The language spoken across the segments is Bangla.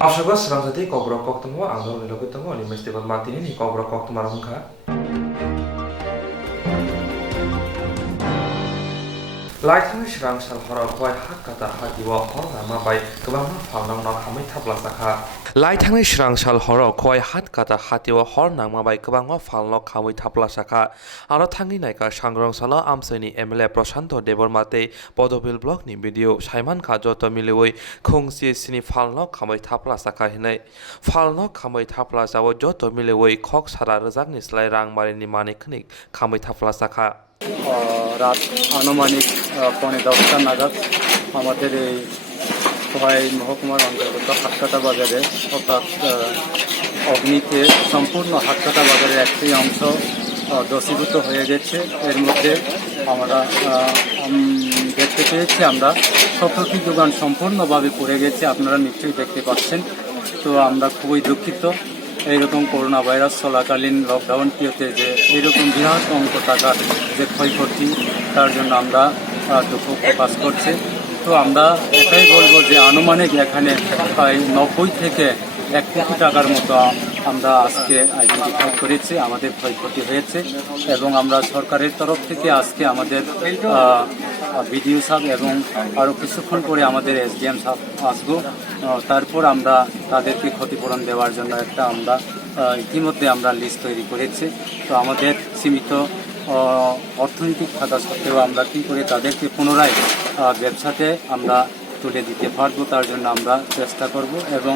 Aşağı Swrangchati Kokborok Koktwma Angdor Nilokitamo ni Festival Matini ni Kokborok Koktwma Rungka. Laithang Swrangchal Horok Koi Hakkata Hatiwa Horna Mabai Kebangma Phangnong Nok Hamai Thapla Sakha. Laithang Swrangchal Horok Koi Hakkata Hatiwa Horna Mabai Kebangma Phangnok Hamai Thapla Sakha. Aro Thangi Naika Sangrongsalau Amsaini MLA Prashanto Debormate Podobil Blog ni video Saiman Kha Joto Milewoi Khongsi Sini Phangnok Hamai Thapla Sakha hinai. Phangnok Hamai Thapla Jawo Joto Milewoi Khok Sara Rjakni Slai Rangmarini Maniknik Hamai Thapla Sakha. রাত আনুমানিক 10:30 নাগাদ আমাদের এই খোয়াই মহকুমার অন্তর্গত হাটকাটা বাজারে অর্থাৎ অগ্নিতে সম্পূর্ণ হাটকাটা বাজারের একটি অংশ দূষীভূত হয়ে গেছে। এর মধ্যে আমরা দেখতে পেয়েছি আমরা সবটি দোকান সম্পূর্ণভাবে পড়ে গেছে, আপনারা নিশ্চয়ই দেখতে পাচ্ছেন। তো আমরা খুবই দুঃখিত এইরকম করোনা ভাইরাস চলাকালীন লকডাউনটিতে যে এইরকম বৃহৎ অঙ্ক টাকার যে ক্ষয়ক্ষতি, তার জন্য আমরা দুঃখ প্রকাশ করছি। তো আমরা এটাই বলবো যে আনুমানিক এখানে প্রায় 90 থেকে 1 কোটি টাকার মতো আমরা আজকে আইডেন্টিফাই করেছি আমাদের ক্ষয়ক্ষতি হয়েছে, এবং আমরা সরকারের তরফ থেকে আজকে আমাদের বিডিও সাহেব এবং আরও কিছুক্ষণ পরে আমাদের এসডিএম সাহেব আসবো। তারপর আমরা তাদেরকে ক্ষতিপূরণ দেওয়ার জন্য একটা আমরা ইতিমধ্যে আমরা লিস্ট তৈরি করেছি। তো আমাদের সীমিত অর্থনৈতিক থাকা সত্ত্বেও আমরা কী করে তাদেরকে পুনরায় ব্যবসাতে আমরা তুলে দিতে পারবো, তার জন্য আমরা চেষ্টা করব। এবং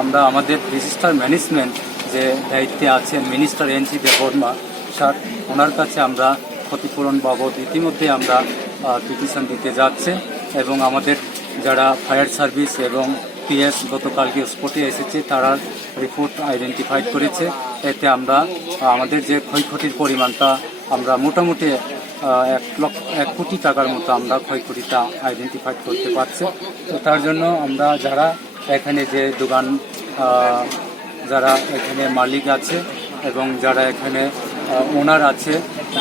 আমরা আমাদের ডিজাস্টার ম্যানেজমেন্ট যে দায়িত্বে আছেন মিনিস্টার এনজি কোক্টমা স্যার, ওনার কাছে আমরা ক্ষতিপূরণ বাবদ ইতিমধ্যে আমরা পিটিশন দিতে যাচ্ছে, এবং আমাদের যারা ফায়ার সার্ভিস এবং পিএস গতকালকে স্পটে এসেছে তারা রিপোর্ট আইডেন্টিফাইড করেছে। এতে আমরা আমাদের যে ক্ষয়ক্ষতির পরিমাণটা আমরা মোটামুটি 1 কোটি টাকার মতো আমরা ক্ষয়ক্ষতিটা আইডেন্টিফাইড করতে পারছি। তো তার জন্য আমরা যারা এখানে যে দোকান যারা এখানে মালিক আছে এবং যারা এখানে ওনার আছে,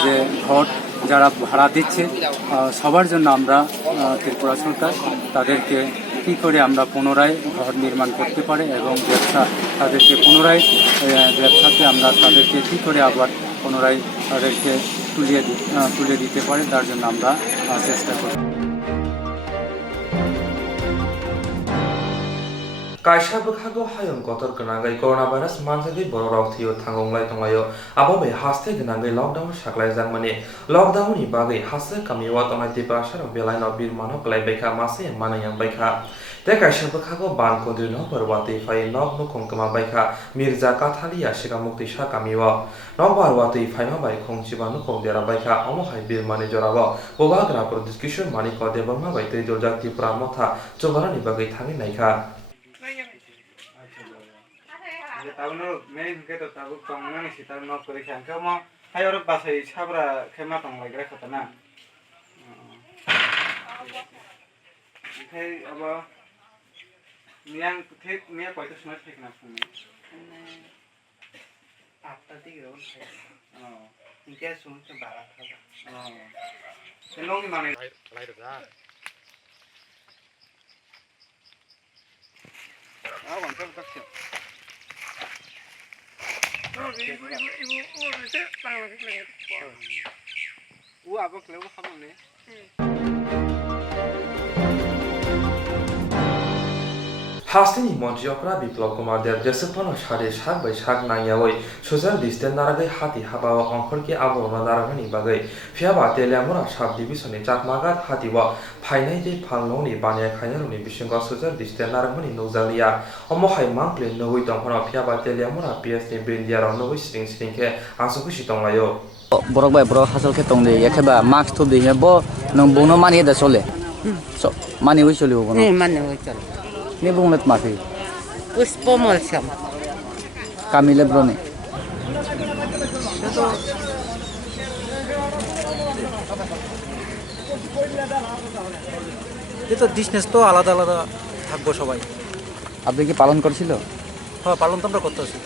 যে ঘর যারা ভাড়া দিচ্ছে, সবার জন্য আমরা ত্রিপুরা সরকার তাদেরকে কী করে আমরা পুনরায় ঘর নির্মাণ করতে পারে এবং তাদেরকে পুনরায় ব্যবসাতে আমরা তাদেরকে কী করে আবার পুনরায় তাদেরকে তুলে দিতে পারে, তার জন্য আমরা চেষ্টা করি। Kaisa bukhago hayam kotor gnagai coronavirus manjagi borok thiyo thangonglai tonglayo abobe haste gnagai lockdown saklai jangmani lockdown ni bagai haste kamiwa tongai tipasar belai no bir mano klai baikha mase manayang baikha te kaisa bukhago ban kodri no parwati fai nok no kongkama baikha mirza kathalia sigamukti sa kamiwa no barwati fai no bai khongchiba no kongdera baikha omo hai bir mani jorabo bobagra production mani ko debama bai te jorjakti pramotha chobarani bagai thangi naikha tabuno main ke to tabu tongmani si tabu nok kore khan ka mo hayor basai sabra khema tong lagra khotana thai aba niang thek niya koito smart thek na phone apta ti ro inke sun ke bara thaba tenong ni mane lai da bang ka tak Hastini Montiokra Biplov Kumar der Jesepano Shade Shag by Shag Nayaway, Social Distant Naragai Hati Habawa Onkorki Abo Nadarani Bagay, Fiaba Telamura Shab Division Chatmagat Hatiwa, Painate Paloni Banya Kanyaruni Bishinga Social Distant Naramani Nozalia, Omohai Mankle Novi Dompana Fiaba Telamura PS Bindia Novi Stinke, Asukushitomayo. Borok bai borok hasal ke tong de yakeba max thub de bo nang bono mani da chole so mani wi chole bo mani wi chole ne bunglet mafi uspomol sam kamile brone এটা ডিসটেন্স তো আলাদা আলাদা থাকবো সবাই। আপনি কি পালন করছিল? হ্যাঁ, পালন তো আমরা করতেছি।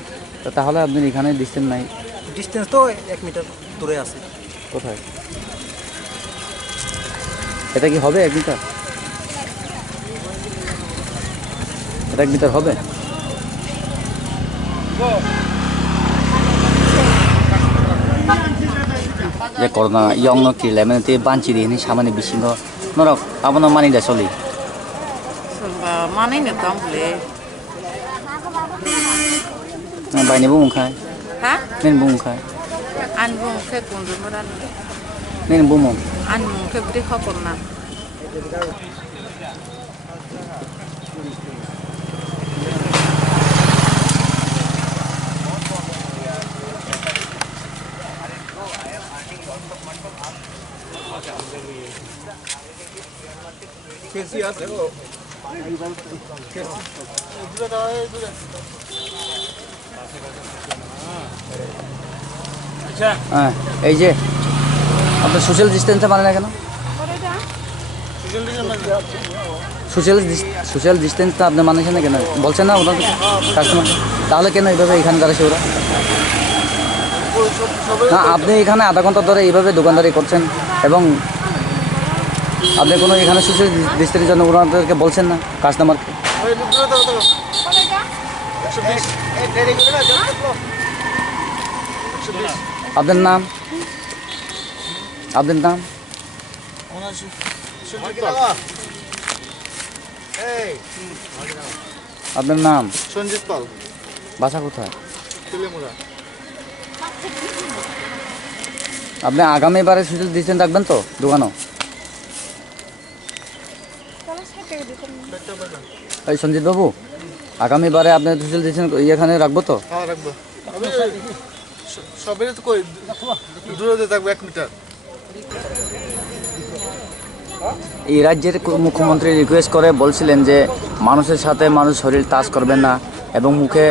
তো তাহলে আপনি এখানে ডিসটেন্স নাই? ডিসটেন্স তো 1 মিটার দূরে আছে। কোথায়? এটা কি হবে 1 মিটার? এটা 1 মিটার হবে? যে করোনা ইয়ং ন কিরলে মানে তে বাঞ্চি দি নি সামানি বিসিং নরক আবনো মানি দা চলি Sumba mana ini kamu boleh? বাইনে বুং খায় Hah? নেন বুং খায় Anbung ke kundur muran. নেন বুমম Anbung ke beri kokorna. হ্যাঁ এই যে আপনি সোশ্যাল ডিস্টেন্সটা মানে না কেন সোশ্যাল ডিস্টেন্সটা আপনি মানেছেন না কেন বলছেন না ওনার কাস্টমার তাহলে কেন এইভাবে এখানে দাঁড়াচ্ছে ওরা না আপনি এখানে আধা ঘন্টা ধরে এইভাবে দোকানদারি করছেন এবং আপনি কোনো এখানে সোশ্যাল ডিস্টেন্সের জন্য ওনাদেরকে বলছেন না কাস্টমারকে আপনার নাম আপনার নাম আপনার নাম সঞ্জিত পাল বাসা কোথায় তেলেমুরা আপনি আগামীবারে সোশ্যাল ডিস্টেন্স রাখবেন তো দোকানও এই সঞ্জিত বাবু আগামীবারে আপনি সোশ্যাল ডিস্টেন্স এখানে রাখবো তো হ্যাঁ রাখবো আমি সবাই তো কই দূরে থাকবো 1 মিটার এই রাজ্যের মুখ্যমন্ত্রী রিকোয়েস্ট করে বলছিলেন যে মানুষের সাথে মানুষ শরীর টাচ করবেন না এবং মুখে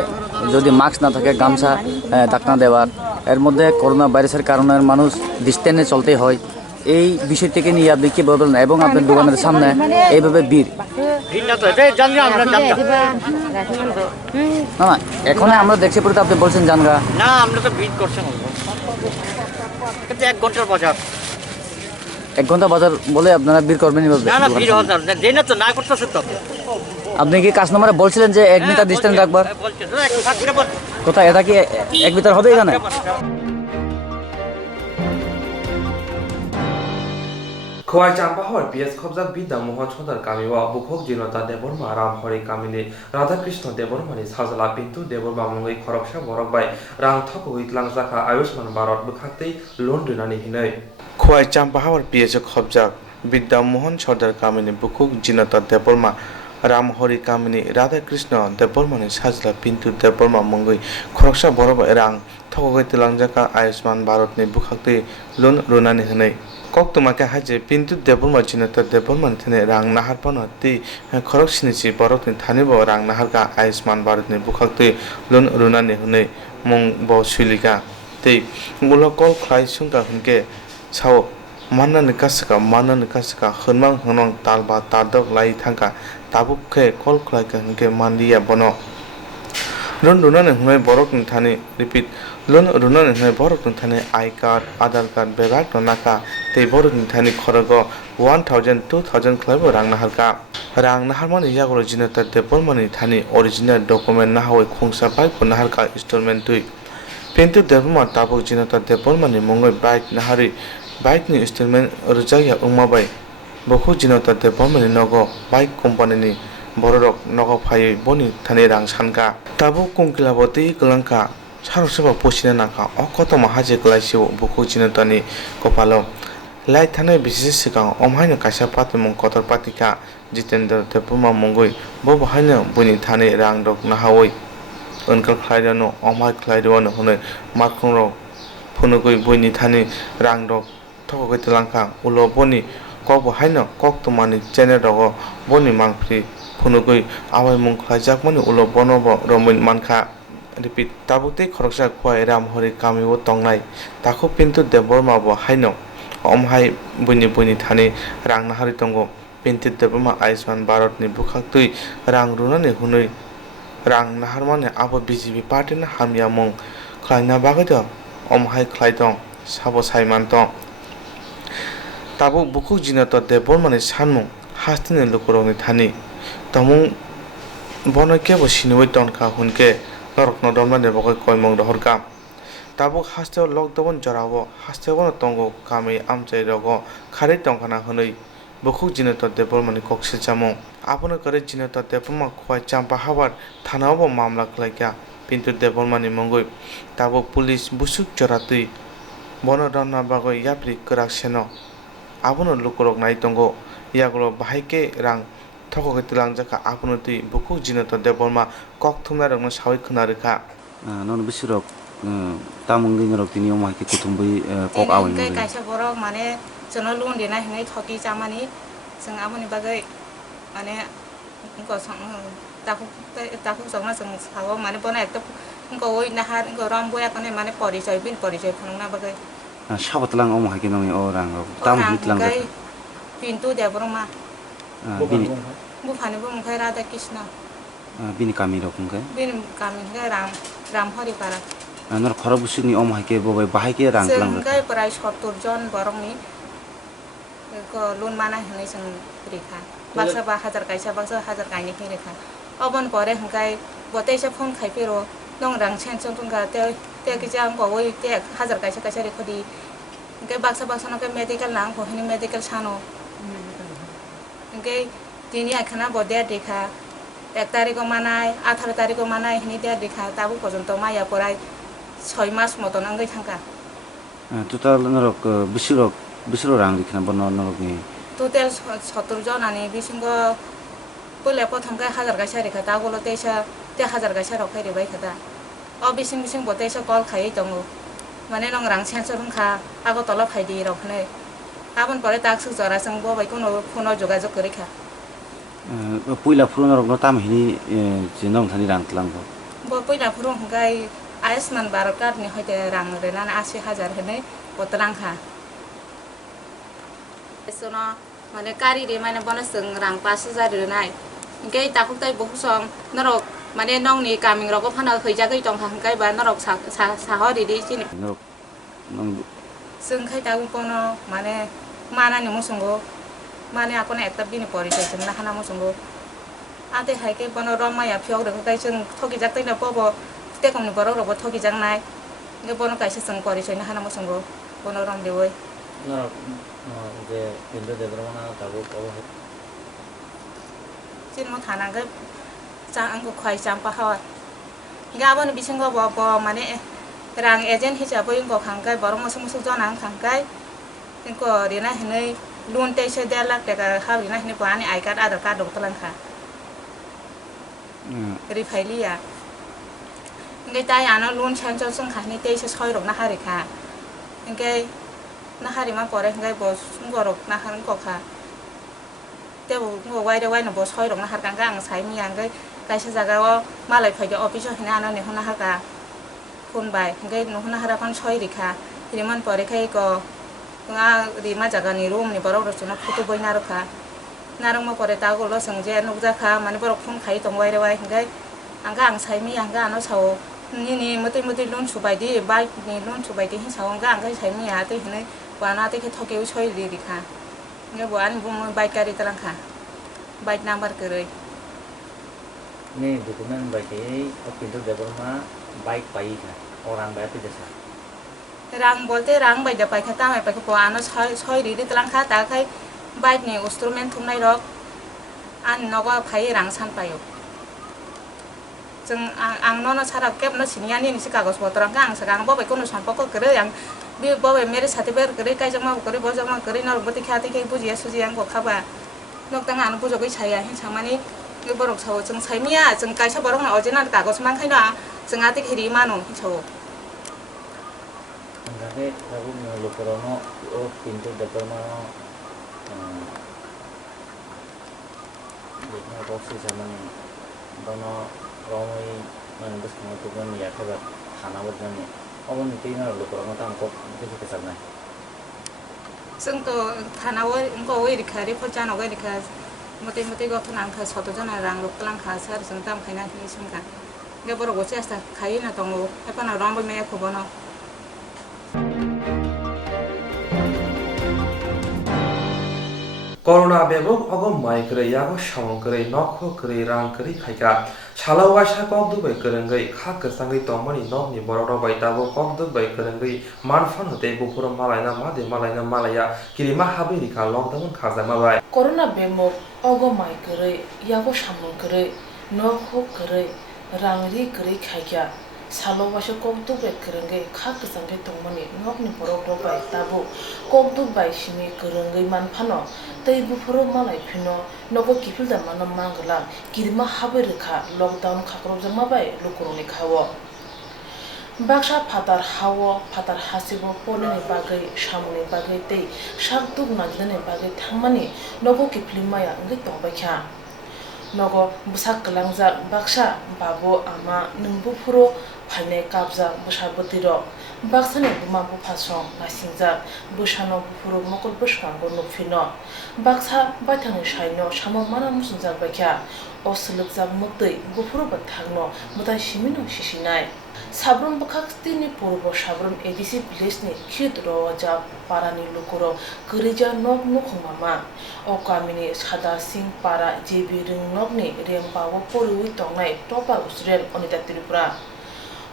যদি মাস্ক না থাকে গামছা ঢাকনা দেওয়ার এর মধ্যে করোনা ভাইরাসের কারণে মানুষ ডিস্টেন্সে চলতে হয় এই বিষয়টিকে নিয়ে আপনি কী বলবেন এবং আপনার দোকানের সামনে এইভাবে ভিড় না না এখন আমরা দেখছি পরে তো আপনি বলছেন জানগা না আমরা তো ভিড় করছি না কিন্তু 1 ঘন্টার বাজার 1 ঘন্টা বাজার বলে আপনারা ভিড় করবেন এইভাবে না না ভিড় হওয়ার না দেই না তো না করতেছে তো আপনি কি কাস্টমারে বলছিলেন যে 1 মিটার ডিস্টেন্স রাখবার বলছে না একটু থাকলে বল কোথায় এটা কি 1 মিটার হবে এখানে খোয়াই চাম্পাহর পিএস খবজাক বিদ্যা মোহন ছদার কামিওয়া বুখক জিনতা দেবর্মা রামহরি কামিনী রাধাকৃষ্ণ দেবর্মানি সাজলা পিন্তু দেবর্মা মুঙ্গৈ খরকসা বরকবাই রাং থক হুইতলাং জাখা আয়ুষ্মান ভারত বুখাতেই লোন দুনানি হিनै খোয়াই চাম্পাহর পিএস খবজাক বিদ্যা মোহন ছদার কামিনী বুখক জিনতা দেবর্মা রামহরি কামিনী রাধাকৃষ্ণ দেবর্মানি সাজলা পিন্তু দেবর্মা মুঙ্গৈ খরকসা বরকবাই রাং থক হুইতলাং জাখা আয়ুষ্মান ভারতনি বুখাতেই লোন রুনানি হিनै Koktwma ke haje pintu deborma jinata deborma thane rang nahar pano ti khorok sinichi borok ni thani bo rang nahar ka Ayushman Bharat ni bukhakte lon runani hunei mong bo sulika te mulo kol khlai sungka hunke sao manna kasaka hunmang hunong talba tadok lai thangka tabuk khe kol khlai ka hunke mandiya bono lon runani hunei borok ni thani repeat lon runani hunei borok ni thani I card Aadhaar card bebak no naka tei borok ni thani khorogo 1000 2000 khlaibo rang naharka rang naharmani yagoro jinata debormani thani original document nahoi khongsa bai ko naharka installment tui pintu deborma tabuk jinata debormani mongoi bike nahari bike ni installment rujaya ungmabai bokhu jinata debormani nogo bike company ni borok nogo phai boni thani rang sanka tabuk kongkilaboti klangka saroseba posina naka okotoma haje klaisio bokhu jinata ni kopalo lai thane bisis sikang omhaino kaisa patmong kotor patika Jitendra Deborma mongoi bo bahaino buni thane rang dok nahawoi onkal khlaidano omhai khlaidano hone markhongrok phunugoi buni thane rang dok thokoi telangka ulo boni kok bahaino Koktwmani channel rogo boni mangpri phunugoi abai mung khlaijakmani ulo bonobo romin manka repeat tabukte khoroksa khwai ramhori kamiwo tongnai takho pintu Deborma bo haino omhai buni thani rang nahari tongo pintu Deborma Ayushman Bharat ni bukhaktui rang runani hunui rang naharmane abo BJP party na hamya mong khlaina bagado omhai khlaidong sabo saiman tong tabo bukhuk jinata Debormani sanmung hastine lukuroni thani tomung bono kebo sinoi tonka hunke norok no domna de bokoi koimong dohorka tabuk hasteo lockdown jorao hasteo no tongo kami amchai rogo khari tongkhana hunui bukuk jinoto debolmani koksil chamung abono kare jinoto deboma khwai champa habar thanao mamla khlaika pintu debolmani mongoi tabuk police busuk joratui bono donna bagoi yapri krak seno abono lukorok nai tongo yagulo bahaike rang thoko tilang jaka abono tui bukuk jinoto debolma koktwma rokno sawai khunarikha non bisirok tamung dingrok tini omai ke kutumbai kok awin Cái kaisa borok mane jono lun dina hingai thoki chamani sing amoni bagai mane ko sang taku songna sing sawo mane bona ekta ko oi nahar ko ram boya kone mane porichoi phunungna bagai sabatlang omai ke nongi orang tam hitlang pintu de boroma bini bu phane bu mkhai Radha Krishna bini kami rok ke bin kami ga ram hari para nor khara busini omai ke bobai bahai ke rang lang sengkai prai 70 জন borong ni ko lun mana hinai sing rikha baksa 1000 kaisa baksa 1000 kaini ki rikha obon pore hangkai botai sa phone khai pero nong rang chen chong tung ga te ki jang ko oi te 1000 kaisa kaisa ri khodi hangkai baksa no ke medical nang ko hini medical sano hangkai tini akhana bode rikha 1 তারিখ মানায় 18 তারিখ মানায় হিনি দে দেখা তাবু পর্যন্ত মায়া পড়াই 6 মাস মতন আঙ্গাই থাকা total norok bisirok rang dikhna bono norok ni total 70 জন আনি বিসিঙ্গ বলে প্রথমকাই 1000 গাছা রেখা তাগুলো তেসা 1000 গাছা রখাই রে বাই খাতা অ বিসিং বতেসা কল খাই দङ মানে নং রাং সেন্সর খা আগো তল ফাইদি রখনে আবন পরে তাকসু জরা সং বো বাই কোনো ফোন যোগাযোগ করে খা puila phurun norok no tam hini jinong thani rang tlang bo bo পয়লা ফুরং গাই আয়ুষ্মান ভারত কার্ড নি হইতে রাং রেনা 80000 হেনে বতরাং খা এসনা মানে কারি রে মানে বনসং রাং 5000 রে নাই গে তাকুক তাই বহু সং নরক মানে নং নি কামিং রক ফানা হইজা গই টং হাং গাই বা নরক সাহ রি চিনি norok nong जों खाय दा कोनो माने मानानि मुसंगो माने आकोना एकता बिनि परिचय जों नाखाना मुसंगो आते हायके बनो रमाया फियग रे गाय जों थगि जाक्तै न पबो तेकमनि बरो रबो थगि जांनाय गे बनो कायसे जों परिचय नाखाना मुसंगो बनो रम देवै norok je pintu de bromana tabu ko जिन म थाना गे जा आंगो खाय जाम्पा हावा गाबन बिसंगो बो माने रां एजेन्ट हिसाबै इंगो खांगाय बरो मुसुं जनां खांगाय इंगो रेना हिनै लोन तेसे 1.5 लाख टाका हाबिना हिनै बानि आई कार्ड आधार कार्ड दंतलांखा रिफाइलिया इंगे ताय आनो लोन सेन्सर जों खानि तेसे 6 रक ना हारिखा इंगे ना हारिमा परे इंगे बो सुंगरक ना हारन गखा तेबो इंगो वाइरे वाइनो बो 6 रक ना हारगांगा आं साइमिया इंगे गायसे जागाव मालाय फाइदो अफिस हिना आनो नेहुना हागा फोन बाय इंगे नेहुना हाराफान 6 रिखा रिमान परे खाय को nga rima jaga ni room ni borok rosuna photo boina rokha narang ma pore ta golo sangje nukja kha mane borok phone khai tongwai re wai hingai anga ang saimi anga ano sao ni moti loan subai di bike ni loan subai di hin sao anga anga saimi ya te hinai wana te ke thoke choi ri ri kha nge boan bum bike kari talang kha bike number kerei ni dokumen bagai pintu de broma bike pai ka orang bayar tu jasa rang bolte rang bai da pai khata mai pai ko ano choi ri talang kha ta khai bike ni instrument thumnai rok an nogo phai rang san payo जों आं न सारा केब न सिनियानि नि कागज पत्र आं सगां बबे कोनो सम्पर्क करे आं बे बबे मेरे सार्टिफिकेट करे कायजमा करे बजमा करे न बते खाते के बुजिया सुजि आं गखाबा नक्तां आं बुजगै छाया हिन सामानि बे बरक साव जों साइमिया जों कायसा बरक न अरिजिनल कागज मांखायना जों आते हेरि मानो हिसाव anggahe tabu lokorono o pintu de broma देखना box zaman dono romai manus kemudian ya kabar खाना बदलने अब नीति ना लोग orang ताम को किसी के सामने जोंथ थानाव इंको ओइ रिखारि फजान ओइ रिखा मते गथ नांखा सत जना रां लक्लां खा सार जों ताम खायना नि संगा गे बर गसे आस्ता खायना दंगो एपाना रंबो मे खबनो Corona bebok ogom mai kere yago shamong kere nokho kere rang kere khaika shala waisa kok du bai kerengai khak kesangai tongmani nok ni borok bai tabo kok du bai kerengai manfan hote bufuro malaina malaya kirima habiri ka lockdown khazama bai Corona bemok ogom mai kere yago shamong kere nokho kere rangri kere khaika salo waisa kok du bai kerengai khak kesangai tongmani nok ni borok bai tabo kok du bai sini kerengai manfano tei bufuro malai phino nogo kifilda manam mangala kirma habiri ka lockdown khakrok jama bai lukuroni khawo baksa phatar hawo phatar hasibo poleni bagai shamuni bagai tei shakduk najdane bagai thangmani nogo kiflimaya ngi tongbai kha nogo busak kalangja baksa babo ama nungbu phuro phaine kabja busa botiro baksane buma bu phasong nasingja busano phuro mokol buskango nufino baksa bathang shaino shamo mana musunja bakya oslukja mutei bufuro bathangno mutai shimino shishinai sabrum bukhakstini purbo sabrum edisi village ni khidro ja parani lukuro kurija nok nukhumama okamini sada sing para jebi ring nokni rempawo porui tongnai topal usrel onita tripura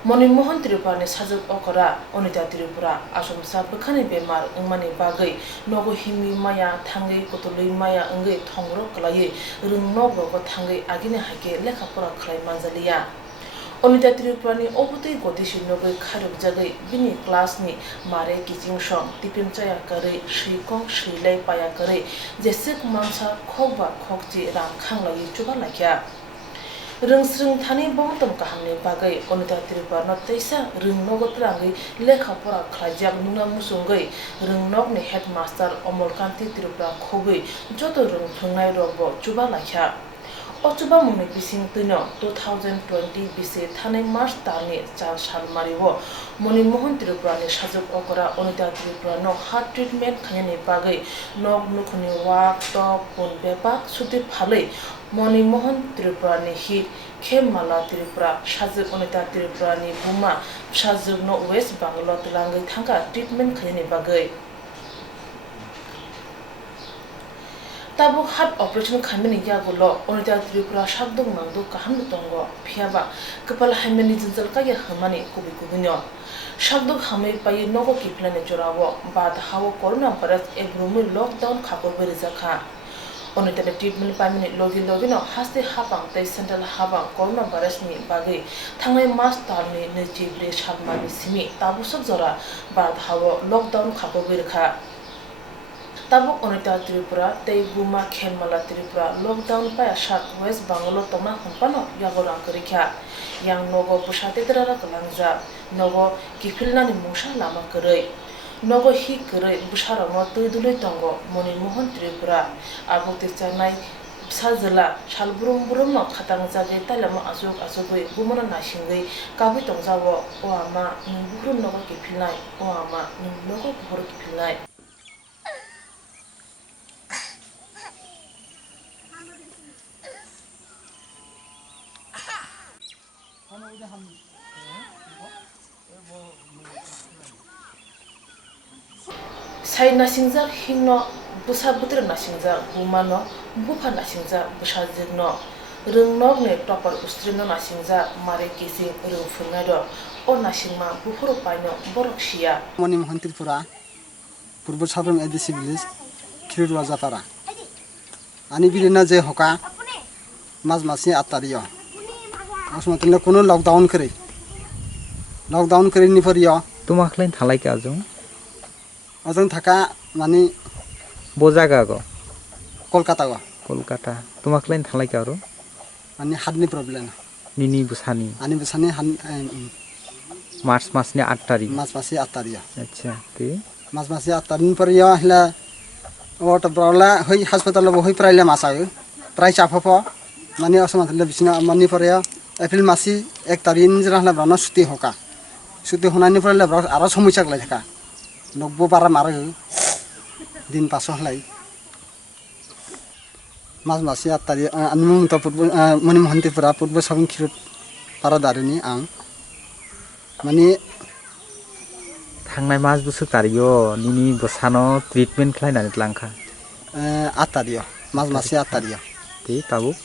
Monimohan Tripura ni sajak okora onita Tripura asomsa bekhani bemar ungmani bagai nogo himi maya thangai kotului maya ungai thongro klai rung nogo ko thangai agine hake lekha pora khlai manjaliya onita Tripura ni obutei godisi nogo kharuk jagai bini class ni mare kiching song tipim chaya kare shikong shilai paya kare jesek mangsa khokba khokji rang khanglai chuba lakya Rungsring thani bongtom kahamni bagai onita Tripura no teisa rung nogot rangi lekha pora khlajak nuna musungai rung nok ni headmaster Omolkanti Tripura khobai joto rung thungnai robo chuba lakha ochuba mungni bising tino 2020 bise thani march tani chal salmariwo Monimohan Tripura ni sajak okora onita Tripura no heart treatment khani bagai nok nukhni wa top pun bepak suti phalei Monimohan Tripura ni hit Kemala Tripura sajak onita Tripura ni buma sajak no West Bangalo tilangai thangka treatment khani bagai Tabuk heart operation khamini yagulo onita Tripura shakdung mangdu kaham tongo phiaba kapal hamani jinjal ka ya hamani kubinyo shakdung hamai pai nogo kiplane jorawo bad hawo corona virus egrumi lockdown khakor berizakha onita treatment pamini logi no haste hapang tei central habang corona virus ni bagai thangai mas tarni nechibre shakmani simi tabusok jora bad hawo lockdown khakor berikha Tabuk onita Tripura tei buma Kemala Tripura lockdown pa shak West Bangalo toma hampano yagorang kerikha yang nogo busate terara kalangja nogo kifilna ni musha lama kerei nogo hi kerei busara no tuiduloi tongo Monimohan Tripura abuk tichanai sajala salburum burum no khatang jage talama asugoi bumana nasingai kabi tongjawo o ama nungburum nogo kifilnai o ama nogo buru kifilnai Sai nasingjak hingno busa butir nasingjak bumano bufa nasingjak busa jigno rungnog ne topar ustrino nasingjak mare kisi rung funado o nasingma bufuro paino borok sia Monimohan Tripura purbo sabrum edisi village khirwa japara ani birina je hoka masi atariyo asmatile kono lockdown करे नि परियो तुमाखलाइन थालाय का जों अजों थाका माने बो जागा गो कोलकाता तुमाखलाइन थालाय का रो माने हार्टनि प्रॉब्लेम निनी बुसानी मार्च मासनि 8 तारिख अच्छा ते मार्च मासनि 8 तारिख परियो हला ओट ब्रला होय अस्पताल बो होय प्राइले मासायो प्राइ चाफफो माने असमातले बिसिना माने परियो एप्रिल मासि 1 तारिख जरा हला ब्रानो सुति होका सुति होनानि परिले ब्रा आरो समस्या गलाय थाका नब्बो बारा मारो दिन पासो हलाय मास मासि 8 तारिख आनमु त पूर्व Monimohan Tripura पूर्व सबं खिरु पारादारिनि आं माने थांनाय मास बुसु तारियो निनी बसानो ट्रिटमेन्ट खालायनानै लांखा 8 mas masi 8 Ti tabuk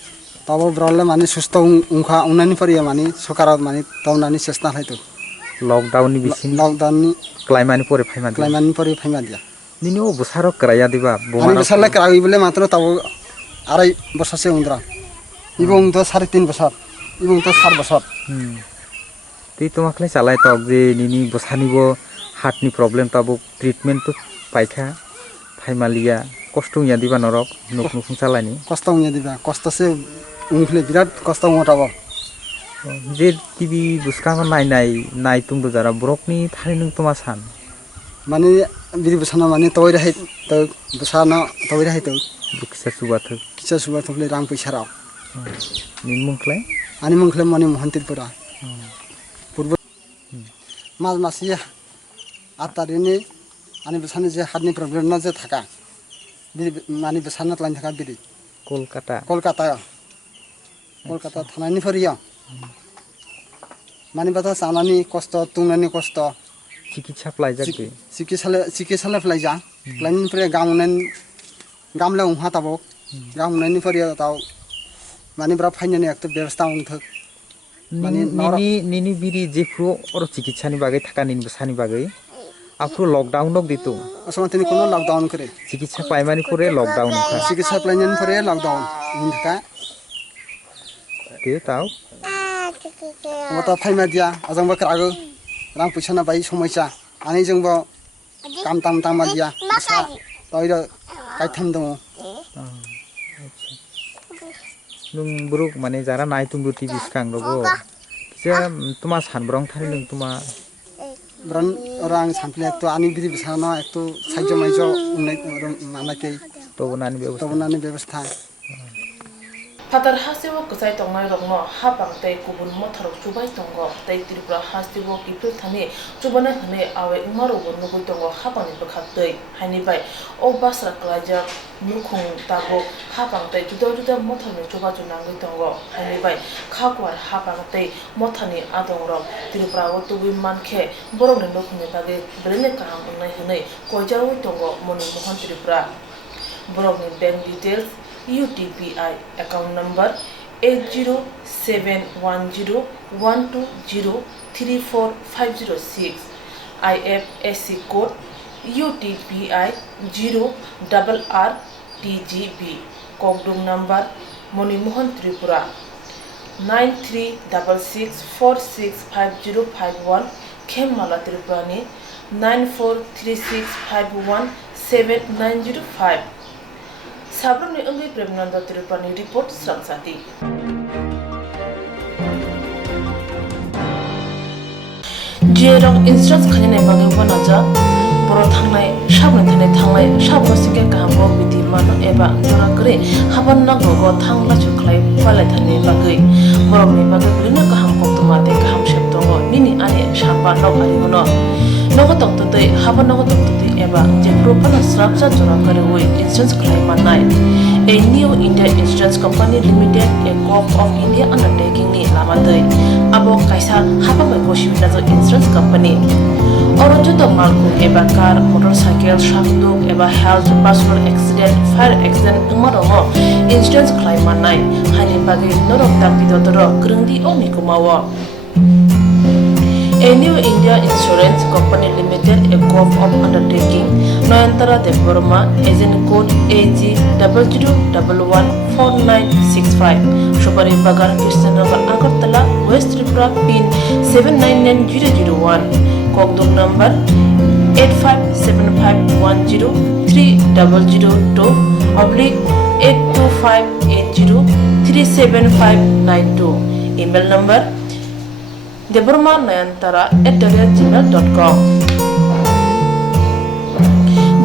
tabo brole mani susto ungkha unani pariya mani sokarat mani tomnani chesta haitu lockdown ni bisin lockdown ni klaimani pore phaima dia claimani pari phaima dia nini o busaro kraya diba ani besarle krai bole matro tabo arai bosar se undra ibong to 3.5 bosar ibong to 4 bosar ti tomakle chalai tok je nini bosani bo heart ni problem tabuk treatment to paikha phaimaliya kostung ya diba norok nuknukung chalani kostong ya diba kosto se ungkhle birat kostong otabo je tv buska nai tung do jara brok ni thani nung toma san mani biri busana mani toy rahai to busana toy rahai to bukisa suba thokle rang paisa rao nin mungkle ani mungkhle mani mohantir pura purbo mas masiya 8 tarini ani busana je hadni problem na je thaka biri mani busana tlain thaka biri kolkata thanani fariya mani bata sanani kosto tunani kosto চিকিৎসা প্লাই যাবে চিকিৎসালে ফ্লাই যা প্লাইন পরে গামলে উহা তাবো গামনানি পরে তাও মানি ব্রা ফাইনানি একটা ব্যবস্থা উনথক মানি নিনি বিরি যেফ্রো অর চিকিৎসানি বাগৈ থাকা নিনবসানি বাগৈ আফ্রো লকডাউন নক দিতো আসমাতিনি কোনো লকডাউন করে চিকিৎসা পাইমানি পরে লকডাউন খা চিকিৎসা প্লাইনানি পরে লকডাউন ইনকা তে তাও মতা ফাইমা দিয়া আজংবা ক্রাগো rang puisa na bai somaisa ani jongbo kam tam ma dia sa toiro kaitham dong nung buruk mane jara nai tungdu tv skang rogo kisa tuma sanbrong thari nung tuma bran rang sample ekto ani biri bisana ekto sajjo maijo unai manake tobunani ব্যবস্থা Patar hasibo kusai tongnai rokno hapang tei kubun mothorok chubai tongo tei Tripura hasibo kipil thani chubane hane awe umaro bonugui tongo hapani bakhaktei haini bai o basra klaja nukhung tago hapang tei juda mothorni chuba junangui tongo haini bai khakwar hapang tei mothani adongrok Tripura o tubui mankhe borokni nukhungni bage brene kaham unai hane koijarui tongo moni mohan Tripura borokni bank details UTPI account number 807101203456 IFSC code UTPI 0RRTGB Kokborok number Monimohan Tripura 9366465051 Khemmala Tripurani 9436517905 Sabroni Ungi Premnanda Tripurani report Swrangchati. Jerong instance khanine bagi wanaja boro thangnai sabni thangnai sabro singe kahamo bidi mano eba jona kre haban na gogo thangla chuklai pale thani bagi borokni bagi bulina kaham koktwma te kaham septongo nini ani samba no ari mono nogo tongtoi haban nogo tongtoi eba je propana srapcha jona kare oi instance khlai manai a new India Insurance Company Limited a co-op of India undertaking ni lamadai abo kaisa hababai goshibina jo insurance company Orojuto malku eba car motorcycle shakduk eba health personal accident fire accident umarongo insurance claim manai hani bagi norok takbidotoro krungdi oni kumawo A new India Insurance Company Limited, a co-op of undertaking, Noyantara Deborma, agent code AG 00114965, Shobari Bagar, Krishnagar, Agartala, West Tripura, PIN 799001, Kokborok number 857510-82580375592, email number deborma9antara@gmail.com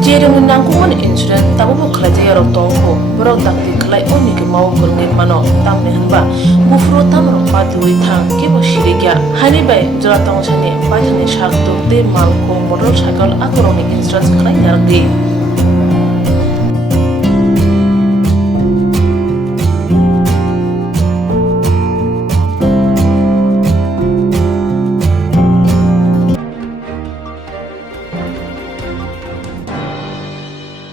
Jereng nangkuman insurance tabu khlaje ro tongko borok takti khlai oni ke mau kurne mano tamne hanba bufro tamro patui thang ke bo shirigya hani bai jora tong chane patani shak to te mal ko motorcycle akoroni insurance khlai yardi